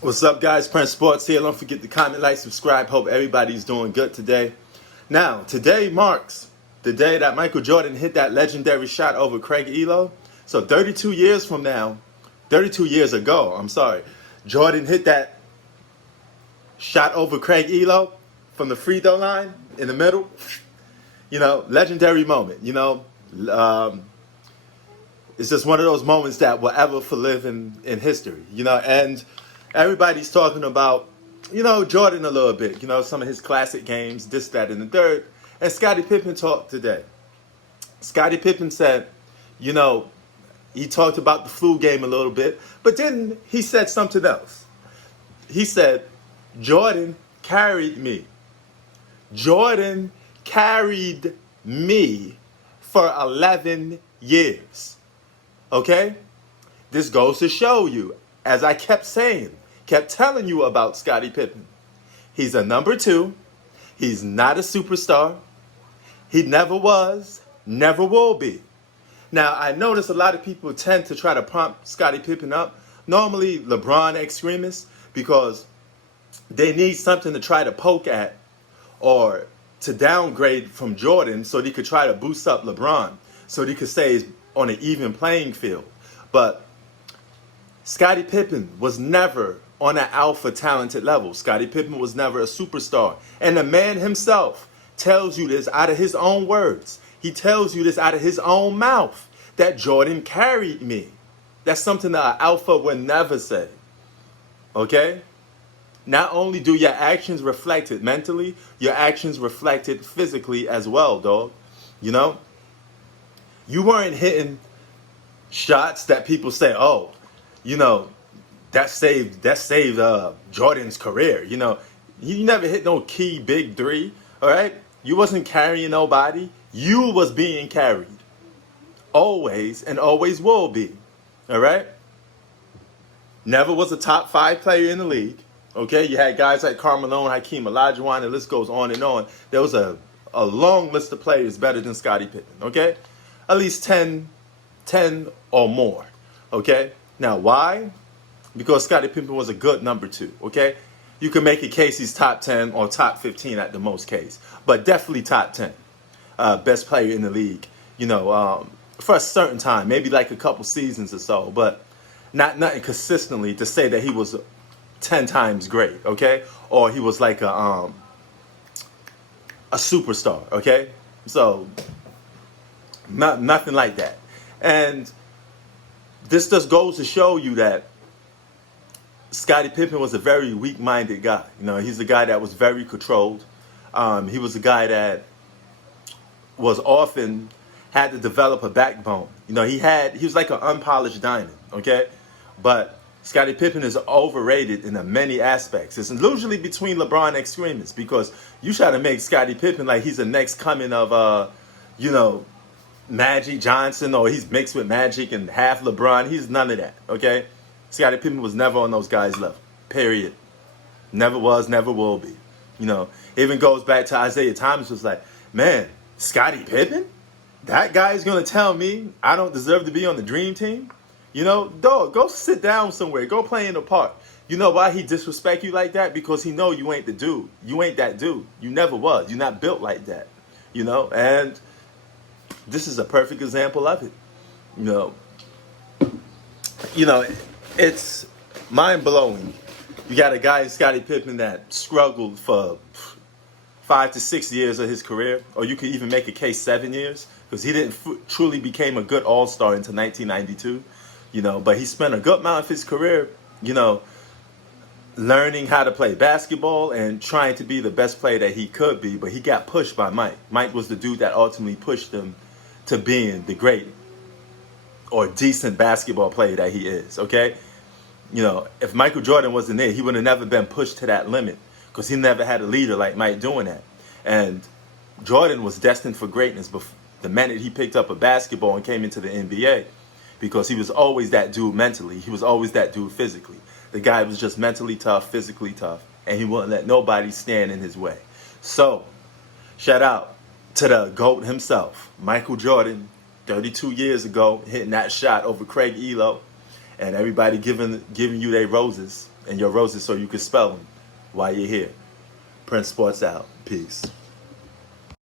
What's up, guys? Prince Sports here. Don't forget to comment, like, subscribe. Hope everybody's doing good today. Now, today marks the day that Michael Jordan hit that legendary shot over Craig Elo. So 32 years from now, 32 years ago, Jordan hit that shot over Craig Elo from the free throw line in the middle. Legendary moment. It's just one of those moments that will ever live in history. And everybody's talking about, Jordan a little bit, some of his classic games, this, that, and the third. And Scottie Pippen talked today. Scottie Pippen said, he talked about the flu game a little bit, but then he said something else. He said, Jordan carried me. Jordan carried me for 11 years. Okay? This goes to show you, as I kept telling you about Scottie Pippen. He's a number two. He's not a superstar. He never was, never will be. Now, I notice a lot of people tend to try to pump Scottie Pippen up. Normally, LeBron extremists, because they need something to try to poke at or to downgrade from Jordan so they could try to boost up LeBron so they could stay on an even playing field. But Scottie Pippen was never on an alpha talented level. Scottie Pippen was never a superstar. And the man himself tells you this out of his own words. He tells you this out of his own mouth, that Jordan carried me. That's something that an alpha would never say. Okay? Not only do your actions reflect it mentally, your actions reflect it physically as well, dog. You weren't hitting shots that people say, oh, that saved Jordan's career. You never hit no key big three, all right? You wasn't carrying nobody. You was being carried. Always and always will be, all right? Never was a top 5 player in the league, okay? You had guys like Carmelo, Hakeem Olajuwon, the list goes on and on. There was a long list of players better than Scottie Pippen, okay? At least 10 or more, okay? Now, why? Because Scottie Pippen was a good number 2, okay? You can make a case he's top 10 or top 15 at the most case, but definitely top 10. Best player in the league, for a certain time, maybe like a couple seasons or so, but nothing consistently to say that he was 10 times great, okay? Or he was like a superstar, okay? So, nothing like that. And this just goes to show you that Scottie Pippen was a very weak-minded guy. He's a guy that was very controlled. He was a guy that was often had to develop a backbone. He was like an unpolished diamond, okay? But Scottie Pippen is overrated in many aspects. It's usually between LeBron extremists, because you try to make Scottie Pippen like he's the next coming of, Magic Johnson, or he's mixed with Magic and half LeBron. He's none of that, okay? Scottie Pippen was never on those guys' level, period. Never was, never will be. It even goes back to Isaiah Thomas was like, man, Scottie Pippen? That guy's going to tell me I don't deserve to be on the dream team? Dog, go sit down somewhere. Go play in the park. You know why he disrespect you like that? Because he know you ain't the dude. You ain't that dude. You never was. You're not built like that. And this is a perfect example of it. It's mind-blowing. You got a guy, Scottie Pippen, that struggled for 5 to 6 years of his career, or you could even make a case 7 years, because he didn't truly became a good all-star until 1992, but he spent a good amount of his career, learning how to play basketball and trying to be the best player that he could be, but he got pushed by Mike. Mike was the dude that ultimately pushed him to being the great or decent basketball player that he is, okay? If Michael Jordan wasn't there, he would have never been pushed to that limit, because he never had a leader like Mike doing that. And Jordan was destined for greatness the minute he picked up a basketball and came into the NBA, because he was always that dude mentally. He was always that dude physically. The guy was just mentally tough, physically tough, and he wouldn't let nobody stand in his way. So, shout out to the GOAT himself, Michael Jordan, 32 years ago, hitting that shot over Craig Elo, and everybody giving you their roses and your roses so you can spell them while you're here. Prince Sports out. Peace.